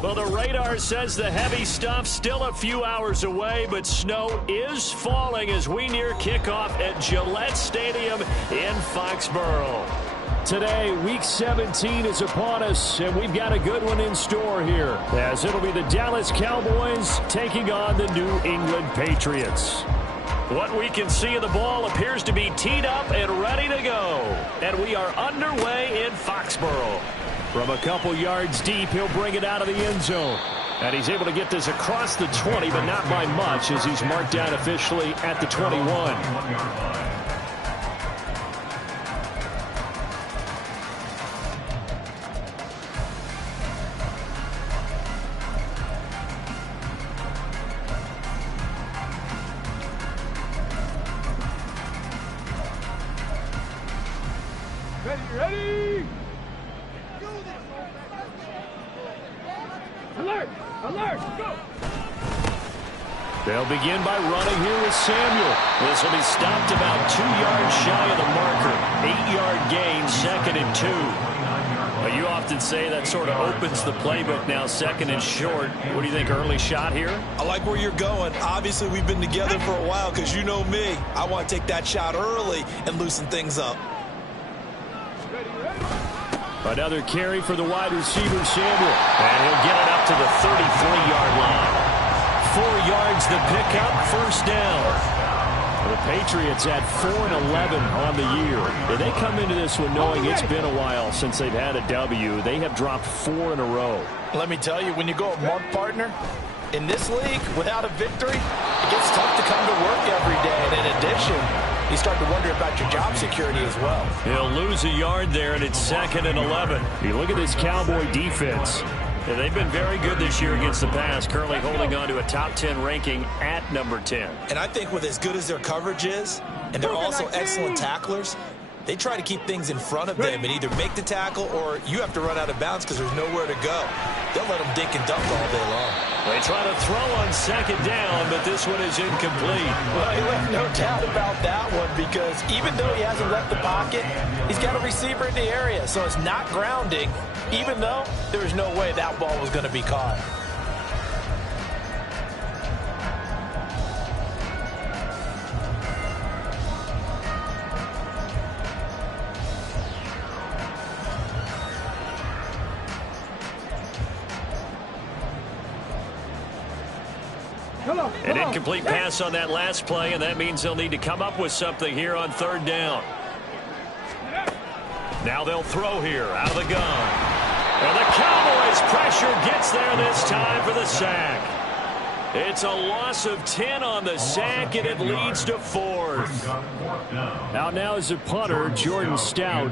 Well, the radar says the heavy stuff's still a few hours away, but snow is falling as we near kickoff at Gillette Stadium in Foxborough. Today, Week 17 is upon us, and we've got a good one in store here, as it'll be the Dallas Cowboys taking on the New England Patriots. What we can see of the ball appears to be teed up and ready to go, and we are underway in Foxborough. From a couple yards deep, he'll bring it out of the end zone. And he's able to get this across the 20, but not by much, as he's marked down officially at the 21. Ready! Alert! Alert! Go! They'll begin by running here with Samuel. This will be stopped about 2 yards shy of the marker. 8-yard gain, 2nd and 2. Well, you often say that sort of opens the playbook now, 2nd and short. What do you think, early shot here? I like where you're going. Obviously, we've been together for a while because you know me. I want to take that shot early and loosen things up. Another carry for the wide receiver, Samuel. And he'll get it up to the 33-yard line. 4 yards the pickup, 1st down. The Patriots at 4-11 on the year. And they come into this one knowing it's been a while since they've had a W. They have dropped 4 in a row. Let me tell you, when you go a mark partner, in this league, without a victory, it gets tough to come to work every day. And in addition, you start to wonder about your job security as well. He'll lose a yard there, and it's 2nd and 11. You look at this Cowboy defense. They've been very good this year against the pass, currently holding on to a top 10 ranking at number 10. And I think with as good as their coverage is, and they're also excellent tacklers, they try to keep things in front of them and either make the tackle or you have to run out of bounds because there's nowhere to go. They'll let them dink and dunk all day long. They try to throw on 2nd down, but this one is incomplete. Well, he left no doubt about that one because even though he hasn't left the pocket, he's got a receiver in the area, so it's not grounding, even though there was no way that ball was going to be caught. An incomplete pass on that last play, and that means they'll need to come up with something here on 3rd down. Now they'll throw here out of the gun. And the Cowboys' pressure gets there this time for the sack. It's a loss of 10 on the sack, and it leads to 4th. Out now is a punter, Jordan Stout.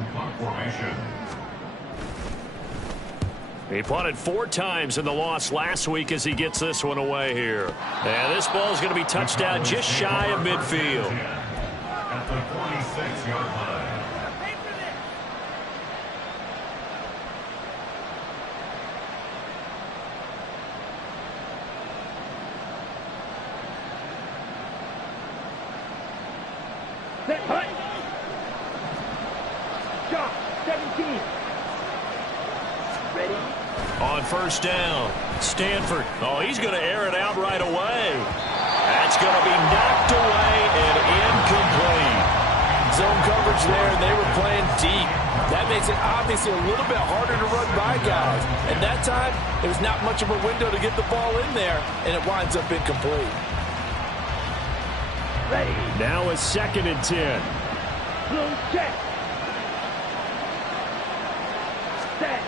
He punted 4 times in the loss last week as he gets this one away here. And this ball is going to be touched out just shy of midfield. At the 46-yard line. Shot 17. Ready? On 1st down, Stanford. Oh, he's going to air it out right away. That's going to be knocked away and incomplete. Zone coverage there, and they were playing deep. That makes it obviously a little bit harder to run by guys. And that time, there was not much of a window to get the ball in there, and it winds up incomplete. Ready? Now a 2nd and 10. Blue check. Set.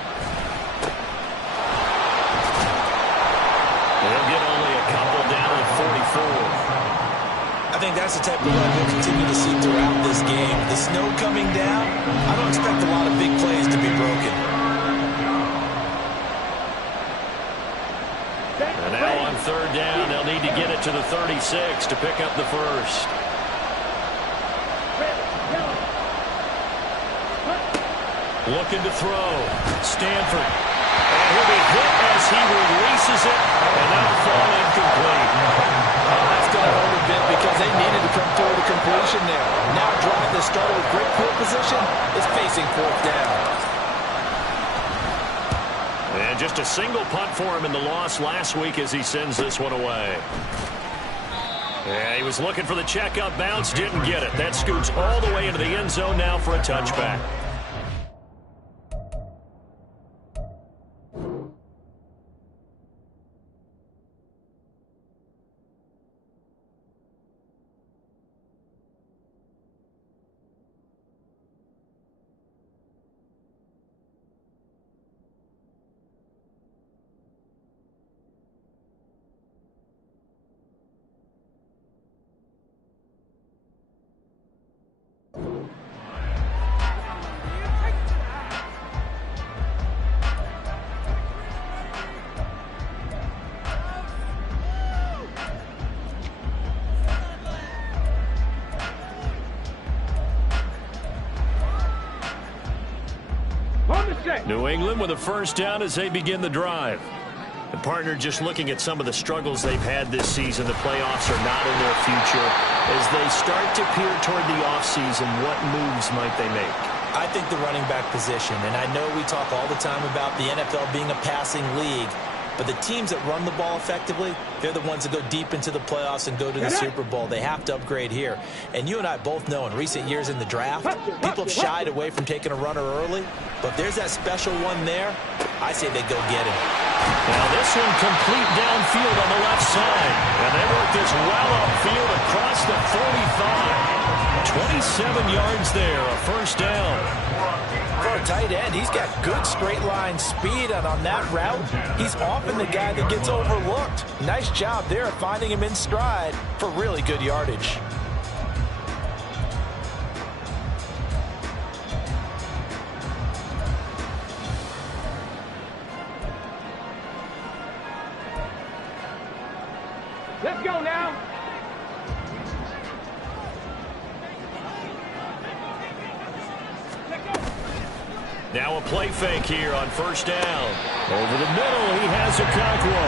They'll get only a couple down at 44. I think that's the type of run we'll continue to see throughout this game. The snow coming down, I don't expect a lot of big plays to be broken. And now third down. They'll need to get it to the 36 to pick up the first. Looking to throw. Stanford. And he'll be hit as he releases it, and that'll fall incomplete. That's going to hurt a bit because they needed to come through the completion there. Now a drive that started with great field position is facing fourth down. And just a single punt for him in the loss last week as he sends this one away. Yeah, he was looking for the checkup bounce, didn't get it. That scoots all the way into the end zone now for a touchback. New England with a first down as they begin the drive. The partner just looking at some of the struggles they've had this season. The playoffs are not in their future. As they start to peer toward the offseason, what moves might they make? I think the running back position, and I know we talk all the time about the NFL being a passing league, but the teams that run the ball effectively, they're the ones that go deep into the playoffs and go to the Super Bowl. They have to upgrade here. And you and I both know in recent years in the draft, people have shied away from taking a runner early. But if there's that special one there, I say they go get him. Now this one complete downfield on the left side. And they work this well upfield across the 45. 27 yards there, a first down. For a tight end, he's got good straight line speed, and on that route, he's often the guy that gets overlooked. Nice job there of finding him in stride for really good yardage. Let's go now. Now a play fake here on first down. Over the middle, he has Okonkwo.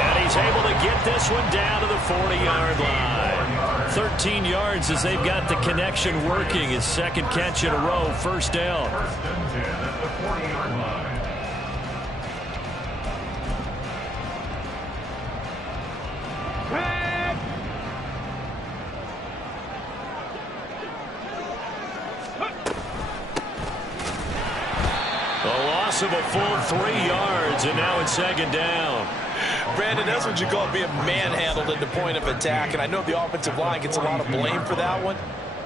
And he's able to get this one down to the 40-yard line. 13 yards as they've got the connection working. His second catch in a row, first down. First and 10 at the 40-yard line. Of a full 3 yards, and now it's second down. Brandon, that's what you call being manhandled at the point of attack, and I know the offensive line gets a lot of blame for that one,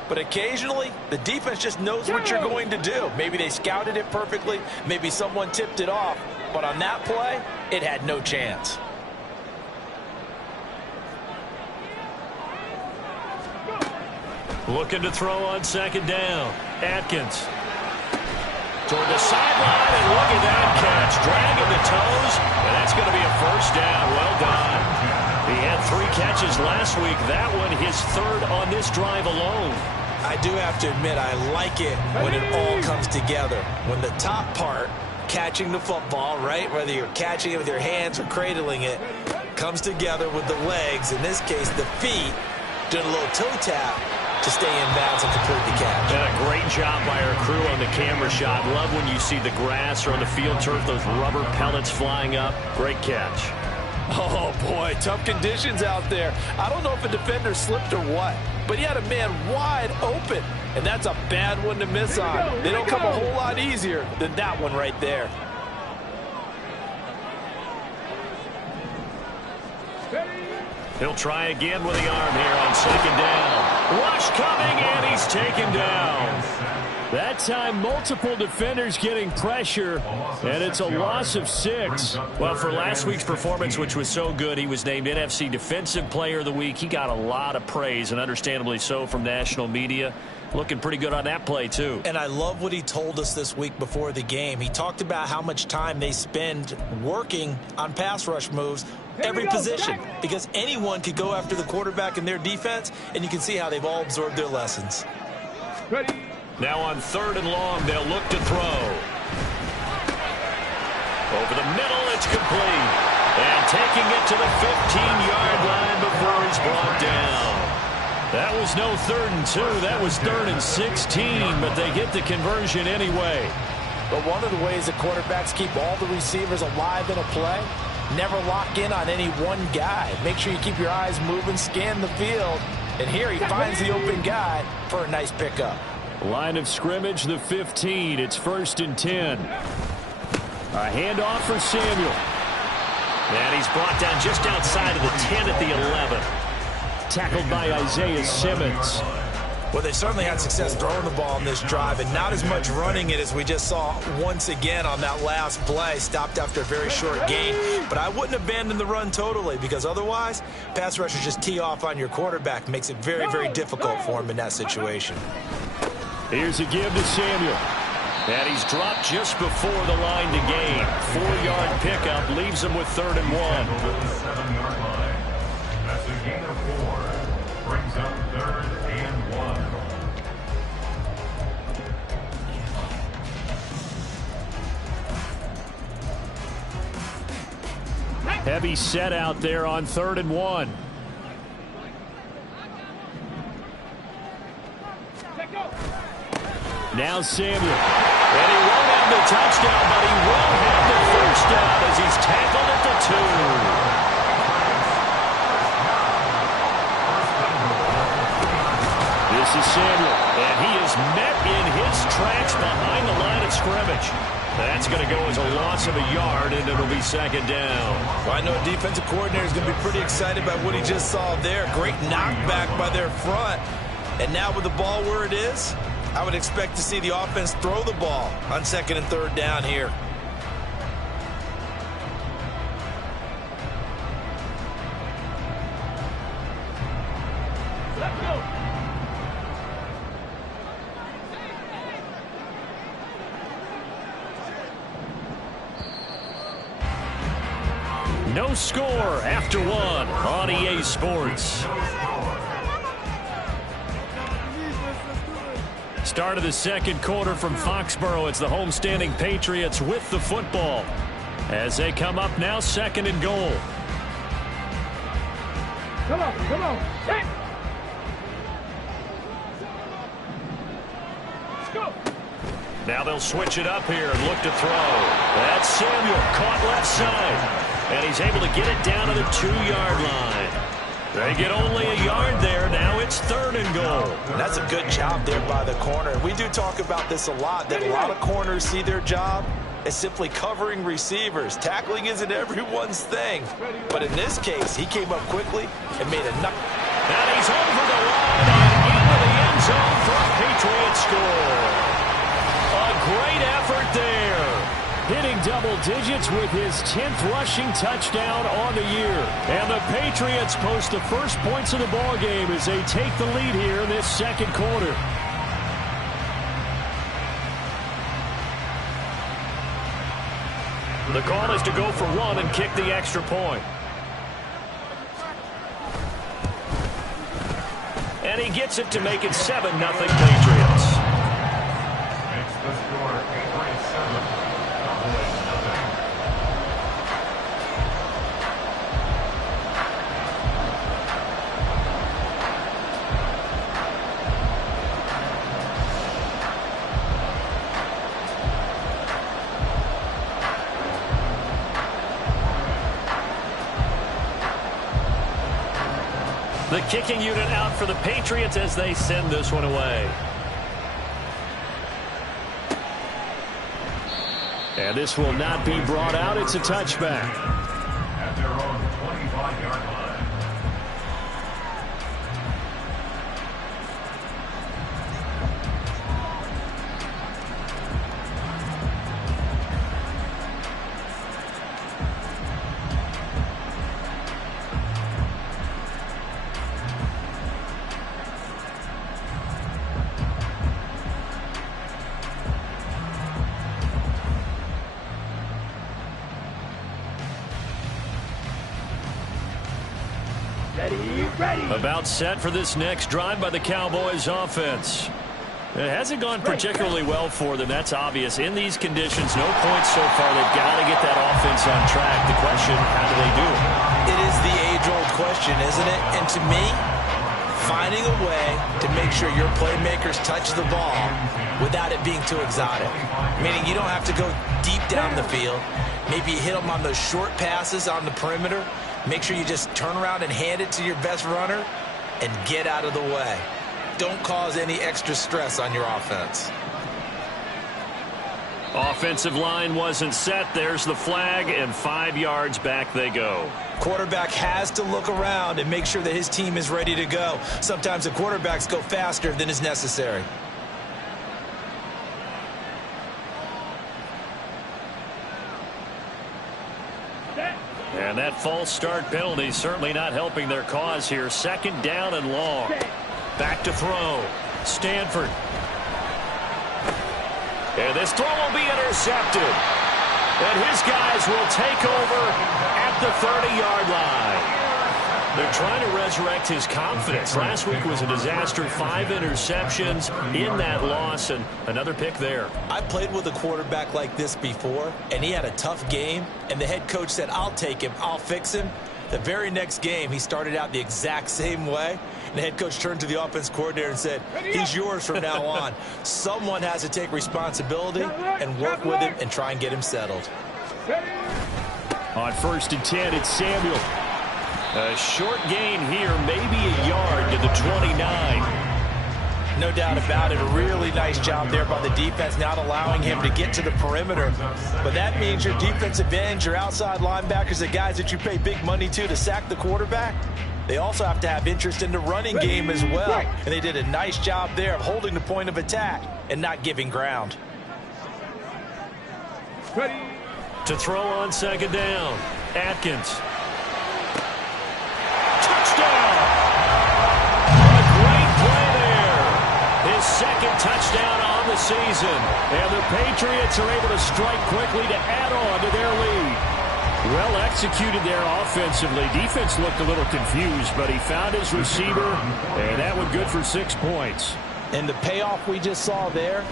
but occasionally the defense just knows what you're going to do. Maybe they scouted it perfectly, maybe someone tipped it off, but on that play, it had no chance. Looking to throw on second down. Atkins. Toward the sideline, and look at that catch. Dragging the toes, and that's going to be a first down. Well done. He had 3 catches last week. That one his third on this drive alone. I do have to admit, I like it when it all comes together. When the top part, catching the football, right, whether you're catching it with your hands or cradling it, comes together with the legs, in this case the feet, doing a little toe tap to stay in bounds and complete the catch. And a great job by our crew on the camera shot. Love when you see the grass or on the field turf, those rubber pellets flying up. Great catch. Oh, boy, tough conditions out there. I don't know if a defender slipped or what, but he had a man wide open, and that's a bad one to miss on. They don't come a whole lot easier than that one right there. He'll try again with the arm here on second down. Rush coming, and he's taken down. That time, multiple defenders getting pressure, and it's a loss of 6. Well, for last week's performance, which was so good, he was named NFC Defensive Player of the Week. He got a lot of praise, and understandably so, from national media. Looking pretty good on that play, too. And I love what he told us this week before the game. He talked about how much time they spend working on pass rush moves every position, because anyone could go after the quarterback in their defense, and you can see how they've all absorbed their lessons. Ready. Now on 3rd and long, they'll look to throw. Over the middle, it's complete. And taking it to the 15-yard line before he's brought down. That was no 3rd and 2. That was 3rd and 16, but they get the conversion anyway. But one of the ways that quarterbacks keep all the receivers alive in a play, never lock in on any one guy. Make sure you keep your eyes moving, scan the field. And here he finds the open guy for a nice pickup. Line of scrimmage, the 15. It's 1st and 10. A handoff for Samuel. And he's brought down just outside of the 10 at the 11. Tackled by Isaiah Simmons. Well, they certainly had success throwing the ball in this drive, and not as much running it as we just saw once again on that last play. Stopped after a very short gain. But I wouldn't abandon the run totally, because otherwise, pass rushers just tee off on your quarterback. Makes it very, very difficult for him in that situation. Here's a give to Samuel. And he's dropped just before the line to gain. 4-yard pickup leaves him with 3rd and 1. Over the 7-yard line. That's a gain of 4. Brings up 3rd and 1. Heavy set out there on 3rd and 1. Now Samuel. And he won't have the touchdown, but he will have the 1st down as he's tackled at the 2. This is Samuel, and he is met in his tracks behind the line of scrimmage. That's going to go as a loss of a yard, and it'll be 2nd down. Well, I know a defensive coordinator is going to be pretty excited about what he just saw there. Great knockback by their front. And now with the ball where it is, I would expect to see the offense throw the ball on 2nd and 3rd down here. Let's go. No score after 1 on EA Sports. Start of the 2nd quarter from Foxborough. It's the homestanding Patriots with the football as they come up now 2nd and goal. Come on, come on. Hey. Let's go. Now they'll switch it up here and look to throw. That's Samuel caught left side. And he's able to get it down to the 2-yard line. They get only a yard there. Now it's 3rd and goal. And that's a good job there by the corner. We do talk about this a lot, that a lot of corners see their job as simply covering receivers. Tackling isn't everyone's thing. But in this case, he came up quickly and made a knock. And he's over the line and into the end zone for a Patriot score. A great effort there. Hitting double digits with his 10th rushing touchdown on the year. And the Patriots post the first points of the ball game as they take the lead here in this 2nd quarter. The call is to go for 1 and kick the extra point. And he gets it to make it 7-0 Patriots. Makes the score Patriots 7. Cowboys nothing. The kicking unit out for the Patriots as they send this one away. And this will not be brought out. It's a touchback. At their own 25-yard line. About set for this next drive by the Cowboys offense. It hasn't gone particularly well for them. That's obvious. In these conditions, no points so far. They've got to get that offense on track. The question, how do they do it? It is the age-old question, isn't it? And to me, finding a way to make sure your playmakers touch the ball without it being too exotic. Meaning you don't have to go deep down the field. Maybe you hit them on those short passes on the perimeter. Make sure you just turn around and hand it to your best runner and get out of the way. Don't cause any extra stress on your offense. Offensive line wasn't set. There's the flag, and 5 yards back they go. Quarterback has to look around and make sure that his team is ready to go. Sometimes the quarterbacks go faster than is necessary. And that false start penalty certainly not helping their cause here. 2nd down and long. Back to throw. Stanford. And this throw will be intercepted. And his guys will take over at the 30-yard line. They're trying to resurrect his confidence. Last week was a disaster. 5 interceptions in that loss, and another pick there. I played with a quarterback like this before, and he had a tough game, and the head coach said, I'll take him, I'll fix him. The very next game, he started out the exact same way. And the head coach turned to the offense coordinator and said, he's yours from now on. Someone has to take responsibility and work with him and try and get him settled. On 1st and 10, it's Samuel. A short gain here, maybe a yard to the 29. No doubt about it. A really nice job there by the defense, not allowing him to get to the perimeter. But that means your defensive ends, your outside linebackers, the guys that you pay big money to sack the quarterback, they also have to have interest in the running game as well. And they did a nice job there of holding the point of attack and not giving ground. To throw on 2nd down, Atkins. Touchdown! A great play there. His 2nd touchdown on the season. And the Patriots are able to strike quickly to add on to their lead. Well executed there offensively. Defense looked a little confused, but he found his receiver, and that one good for 6 points. And the payoff we just saw there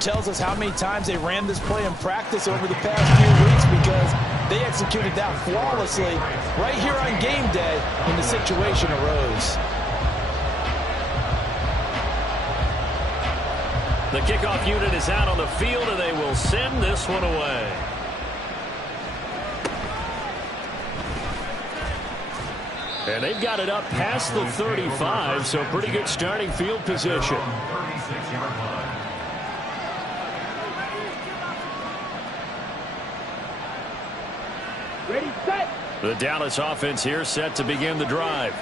tells us how many times they ran this play in practice over the past few weeks, because they executed that flawlessly right here on game day when the situation arose. The kickoff unit is out on the field, and they will send this one away. And they've got it up past the 35, so pretty good starting field position. Ready, set. The Dallas offense here set to begin the drive.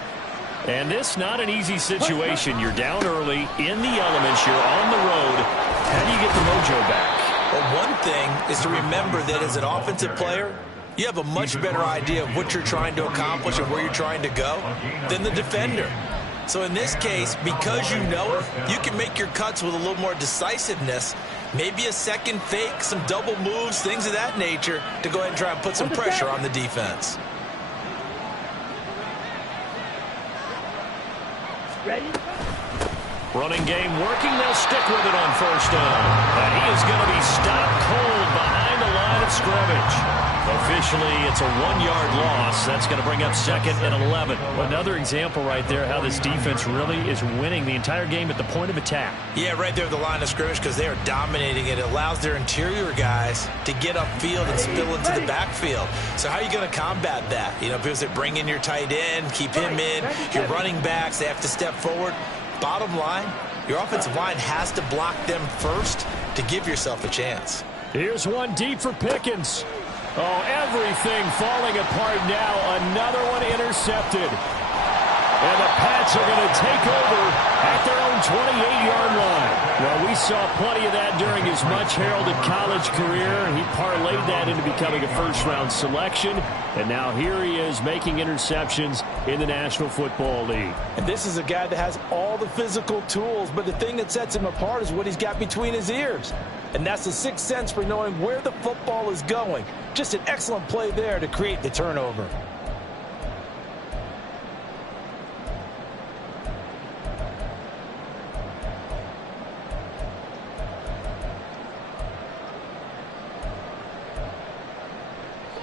And this not an easy situation. You're down early, in the elements, you're on the road. How do you get the mojo back? Well, one thing is to remember that as an offensive player, you have a much better idea of what you're trying to accomplish and where you're trying to go than the defender. So in this case, because you know it, you can make your cuts with a little more decisiveness, maybe a second fake, some double moves, things of that nature, to go ahead and try and put some pressure on the defense. Ready. Running game working. They'll stick with it on 1st down. And he is going to be stopped cold behind the line of scrimmage. Officially, it's a 1-yard loss. That's going to bring up 2nd and 11. Another example right there how this defense really is winning the entire game at the point of attack. Yeah, right there at the line of scrimmage, because they are dominating it. It allows their interior guys to get upfield and spill into the backfield. So how are you going to combat that? You know, because they bring in your tight end, keep him in. Your running backs, they have to step forward. Bottom line, your offensive line has to block them first to give yourself a chance. Here's one deep for Pickens. Oh, everything falling apart now. Another one intercepted. And the Pats are going to take over at their own 28-yard line. Well, we saw plenty of that during his much-heralded college career. He parlayed that into becoming a first-round selection. And now here he is making interceptions in the National Football League. And this is a guy that has all the physical tools, but the thing that sets him apart is what he's got between his ears. And that's the sixth sense for knowing where the football is going. Just an excellent play there to create the turnover.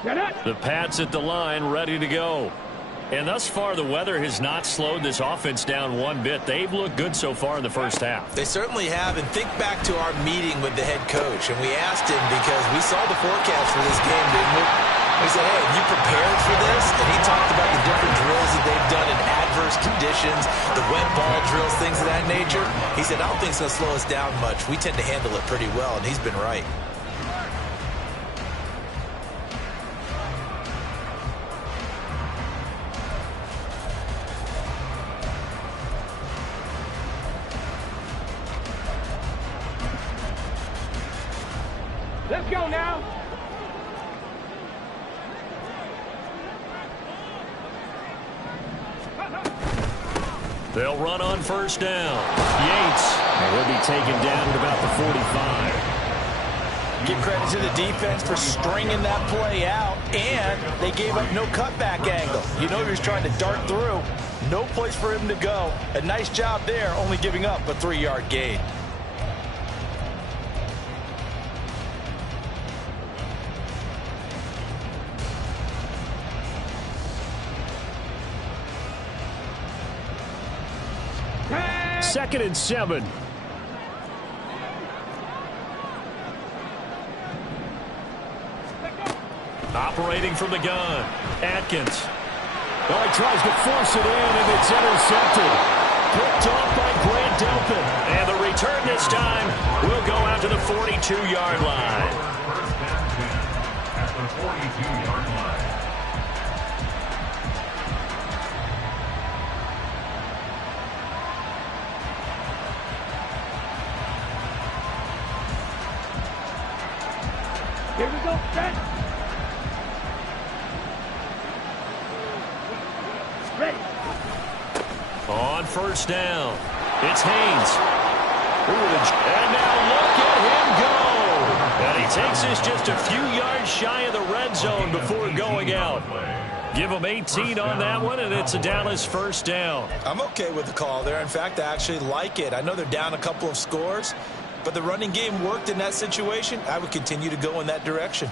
The Pats at the line, ready to go. And thus far, the weather has not slowed this offense down one bit. They've looked good so far in the first half. They certainly have. And think back to our meeting with the head coach. And we asked him because we saw the forecast for this game, didn't we? We said, hey, have you prepared for this? And he talked about the different drills that they've done in adverse conditions, the wet ball drills, things of that nature. He said, I don't think it's going to slow us down much. We tend to handle it pretty well, and he's been right. Let's go now. They'll run on first down. Yates, and he'll be taken down at about the 45. Give credit to the defense for stringing that play out, and they gave up no cutback angle. You know he was trying to dart through. No place for him to go. A nice job there, only giving up a 3-yard gain. Second and 7. Operating from the gun, Atkins. Well, he tries to force it in, and it's intercepted. Picked off by Grant Delpit. And the return this time will go out to the 42-yard line. First and 10 at the 42-yard line. Here we go, set. Ready. On first down, it's Haynes. And now look at him go. And he takes us just a few yards shy of the red zone before going out. Give him 18 on that one, and it's a Dallas first down. I'm okay with the call there. In fact, I actually like it. I know they're down a couple of scores, but the running game worked in that situation. I would continue to go in that direction.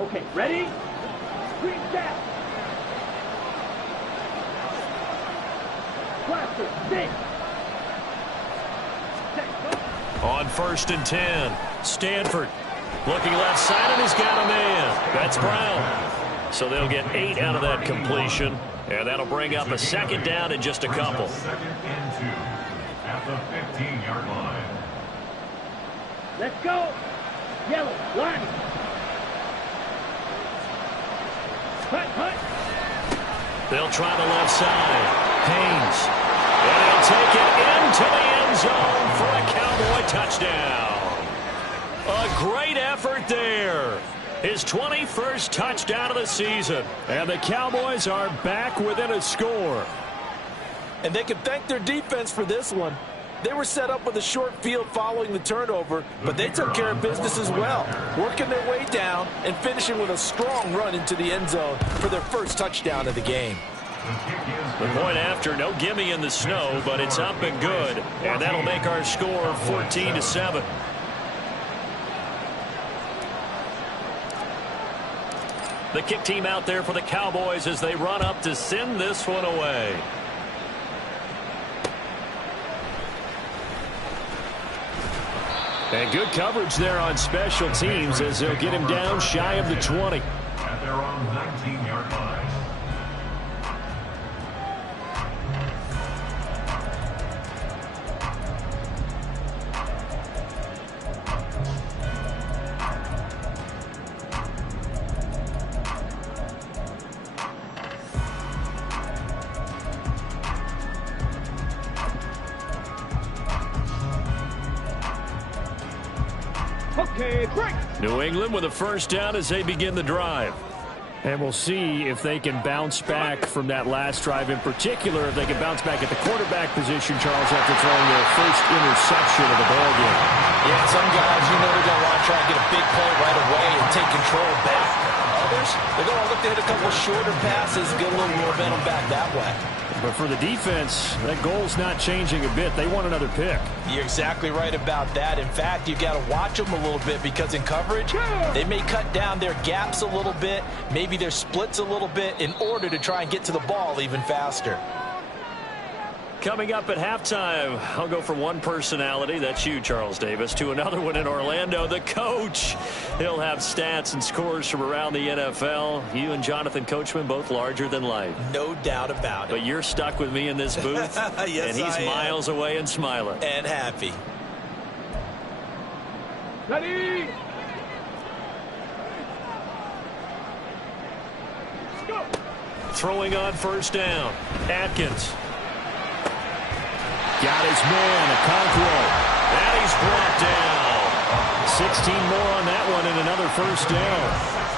Okay, ready? Green set. Cluster, six. On first and 10, Stanford looking left side, and he's got a man. That's Brown. So they'll get 8 out of that completion, and that'll bring up a second down in just a couple. Second and 2 at the 15-yard line. Let's go. Yellow, one. Cut. They'll try the left side. Haynes. And he'll take it into the end zone for a Cowboy touchdown. A great effort there. His 21st touchdown of the season. And the Cowboys are back within a score. And they can thank their defense for this one. They were set up with a short field following the turnover, but they took care of business as well, working their way down and finishing with a strong run into the end zone for their first touchdown of the game. The point after, no gimme in the snow, but it's up and good, and that'll make our score 14-7. The kick team out there for the Cowboys as they run up to send this one away. And good coverage there on special teams as they'll get him down shy of the 20. At their own 19-yard line. Okay, break. New England with a first down as they begin the drive. And we'll see if they can bounce back from that last drive, in particular if they can bounce back at the quarterback position, Charles, after throwing their first interception of the ballgame. Yeah, some guys, you know, they're going to want to try and get a big play right away and take control back. Others, receivers. They're going to look to hit a couple shorter passes, get a little momentum back that way. But for the defense, that goal's not changing a bit. They want another pick. You're exactly right about that. In fact, you've got to watch them a little bit because in coverage, they may cut down their gaps a little bit, maybe their splits a little bit in order to try and get to the ball even faster. Coming up at halftime, I'll go from one personality, that's you, Charles Davis, to another one in Orlando, the coach. He'll have stats and scores from around the NFL. You and Jonathan Coachman, both larger than life. No doubt about it. But you're stuck with me in this booth, yes, and he's miles away and smiling. And happy. Ready? Let's go. Throwing on first down, Atkins. Got his man, Okonkwo. And he's brought down. 16 more on that one and another first down.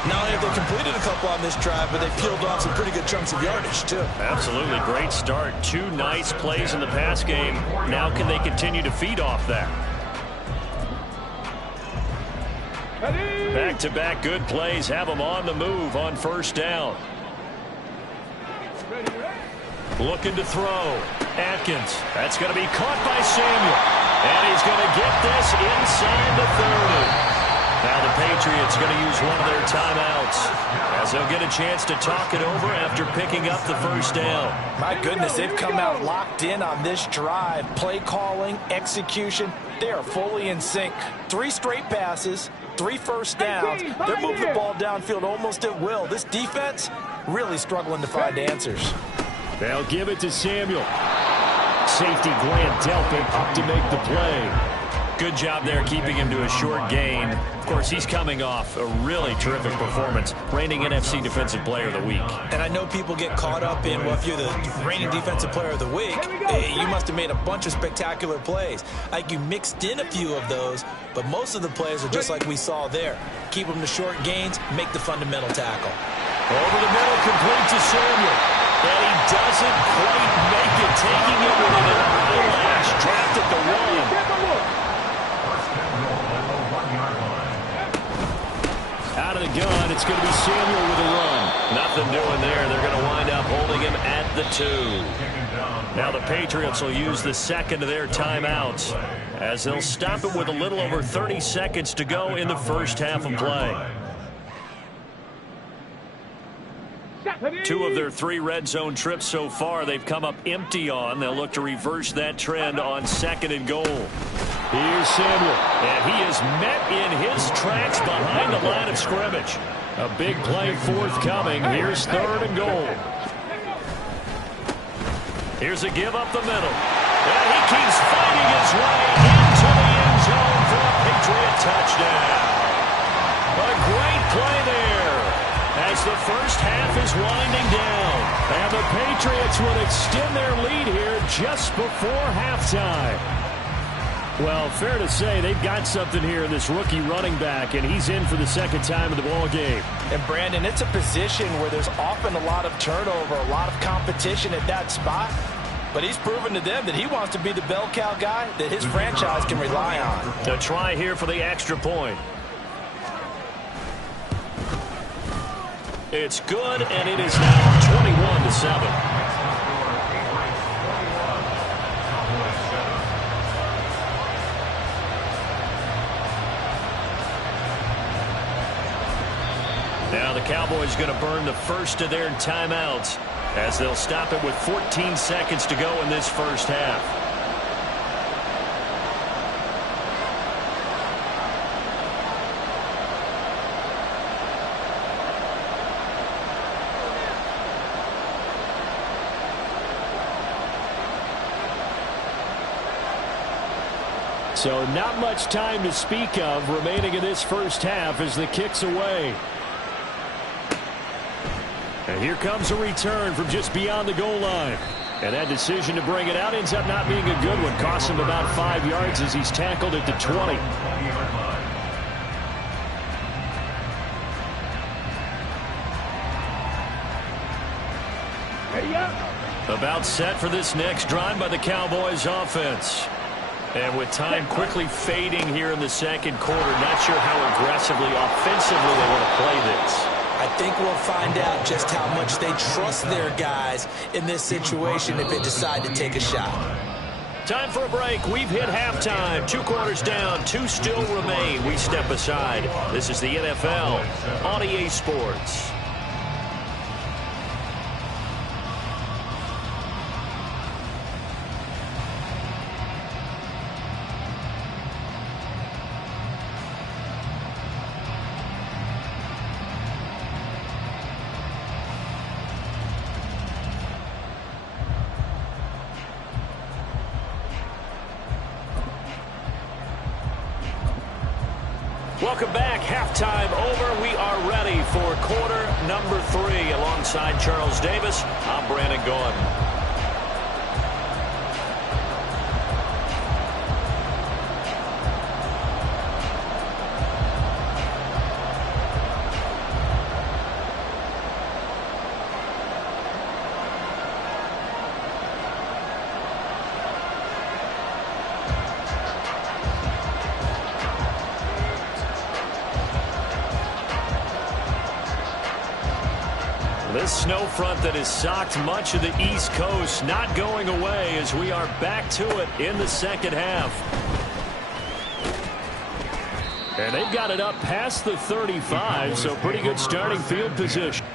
Not only have they completed a couple on this drive, but they peeled off some pretty good chunks of yardage, too. Absolutely great start. 2 nice plays in the pass game. Now can they continue to feed off that? Back-to-back good plays have them on the move on first down. Looking to throw. Atkins. That's going to be caught by Samuel. And he's going to get this inside the 30. Now the Patriots going to use one of their timeouts as they'll get a chance to talk it over after picking up the first down. My goodness, they've come out locked in on this drive. Play calling, execution, they are fully in sync. 3 straight passes, 3 first downs. They're moving the ball downfield almost at will. This defense really struggling to find answers. They'll give it to Samuel. Safety Grant Delpit up to make the play. Good job there keeping him to a short gain. Of course, he's coming off a really terrific performance, reigning NFC Defensive Player of the Week. And I know people get caught up in, well, if you're the reigning Defensive Player of the Week, you must have made a bunch of spectacular plays. Like you mixed in a few of those, but most of the plays are just like we saw there. Keep them to short gains, make the fundamental tackle. Over the middle, complete to Samuel. And he doesn't quite make it, taking it with an eyelash, trapped at the 1. Out of the gun, it's going to be Samuel with a run. Nothing doing there. They're going to wind up holding him at the 2. Now the Patriots will use the second of their timeouts as they'll stop it with a little over 30 seconds to go in the first half of play. 2 of their 3 red zone trips so far they've come up empty on. They'll look to reverse that trend on 2nd and goal. Here's Samuel, and he is met in his tracks behind the line of scrimmage. A big play forthcoming. Here's 3rd and goal. Here's a give up the middle. And he keeps fighting his way into the end zone for a Patriot touchdown. A great play there as the first half is winding down. And the Patriots will extend their lead here just before halftime. Well, fair to say they've got something here in this rookie running back, and he's in for the 2nd time in the ball game. And, Brandon, it's a position where there's often a lot of turnover, a lot of competition at that spot. But he's proven to them that he wants to be the bell cow guy that his franchise can rely on. A try here for the extra point. It's good, and it is now 21-7. Now the Cowboys going to burn the first of their timeouts as they'll stop it with 14 seconds to go in this first half. So not much time to speak of remaining in this first half as the kick's away. And here comes a return from just beyond the goal line. And that decision to bring it out ends up not being a good one. Costs him about 5 yards as he's tackled at the 20. About set for this next drive by the Cowboys offense. And with time quickly fading here in the second quarter, not sure how aggressively, offensively they want to play this. I think we'll find out just how much they trust their guys in this situation if they decide to take a shot. Time for a break. We've hit halftime. 2 quarters down. 2 still remain. We step aside. This is the NFL on EA Sports. Welcome back. Halftime over. We are ready for quarter number 3. Alongside Charles Davis, I'm Brandon Gaudin. This snow front that has socked much of the East Coast not going away as we are back to it in the second half. And they've got it up past the 35, so pretty good starting field position.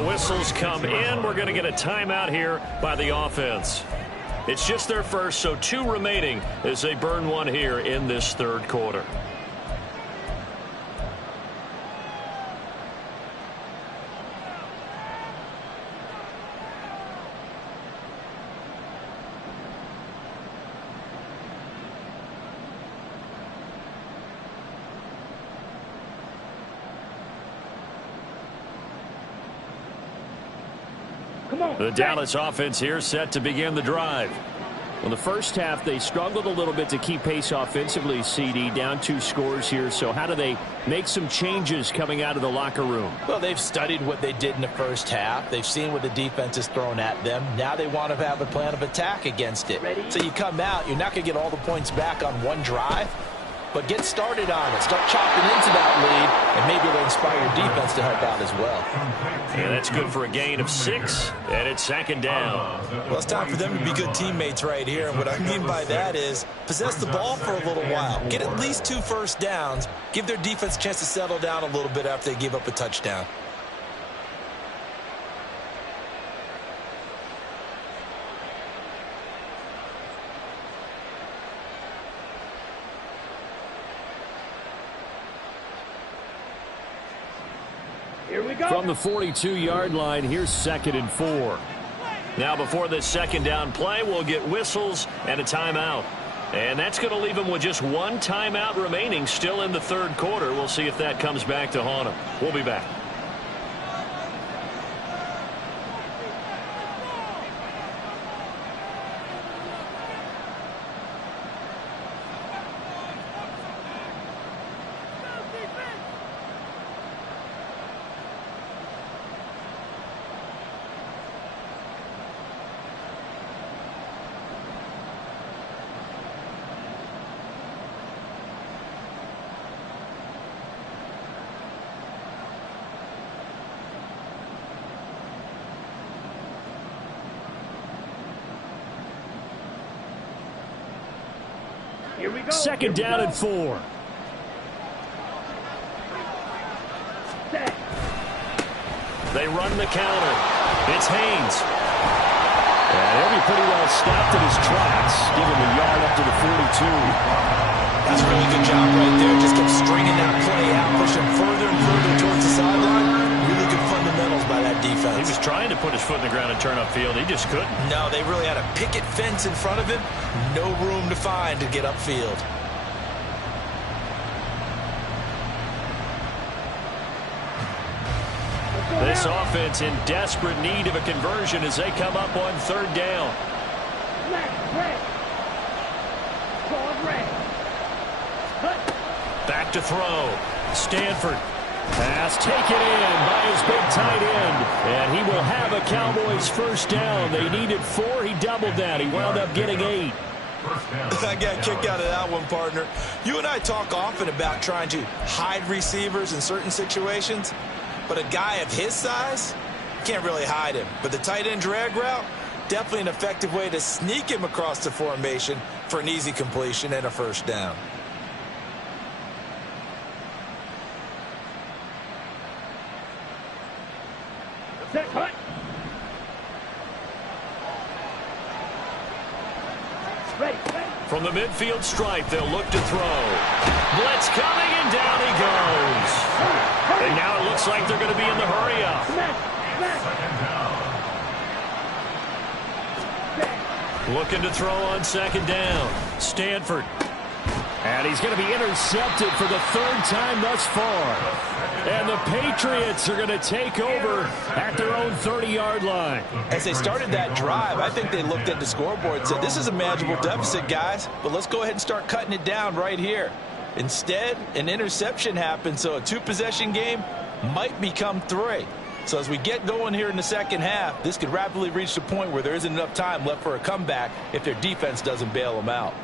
Now whistles come in. We're going to get a timeout here by the offense. It's just their first, so 2 remaining as they burn 1 here in this third quarter. The Dallas offense here set to begin the drive. Well, the first half, they struggled a little bit to keep pace offensively, CD, down 2 scores here. So how do they make some changes coming out of the locker room? Well, they've studied what they did in the first half. They've seen what the defense is throwing at them. Now they want to have a plan of attack against it. So you come out, you're not going to get all the points back on one drive, but get started on it. Start chopping into that lead, and maybe it'll inspire your defense to help out as well. And that's good for a gain of 6, and it's second down. Well, it's time for them to be good teammates right here, and what I mean by that is possess the ball for a little while. Get at least 2 first downs. Give their defense a chance to settle down a little bit after they give up a touchdown. Here we go. From the 42-yard line, here's 2nd and 4. Now before this second down play, we'll get whistles and a timeout. And that's going to leave them with just 1 timeout remaining still in the third quarter. We'll see if that comes back to haunt them. We'll be back. Here we go. 2nd down and 4. They run the counter. It's Haynes. And he'll be pretty well stopped in his tracks. Give him a yard up to the 42. That's a really good job right there. Just kept stringing that play out, pushing further and further towards the sideline. Really good fundamentals by that defense. He was trying to put his foot in the ground and turn upfield. He just couldn't. No, they really had a picket fence in front of him. No room to find to get upfield. This offense in desperate need of a conversion as they come up on 3rd down. Back to throw. Stanford. Pass taken in by his big tight end. And he will have a Cowboys first down. They needed 4. He doubled that. He wound up getting 8. I got a kick out of that one, partner. You and I talk often about trying to hide receivers in certain situations. But a guy of his size, can't really hide him. But the tight end drag route, definitely an effective way to sneak him across the formation for an easy completion and a first down. Set, cut. Ready. From the midfield stripe, they'll look to throw. Blitz coming, and down he goes. And now it looks like they're going to be in the hurry-up. Looking to throw on 2nd down. Stanford. And he's going to be intercepted for the 3rd time thus far. And the Patriots are going to take over at their own 30-yard line. As they started that drive, I think they looked at the scoreboard and said, this is a manageable deficit, guys, but let's go ahead and start cutting it down right here. Instead, an interception happened, so a 2-possession game might become 3. So as we get going here in the second half, this could rapidly reach the point where there isn't enough time left for a comeback if their defense doesn't bail them out.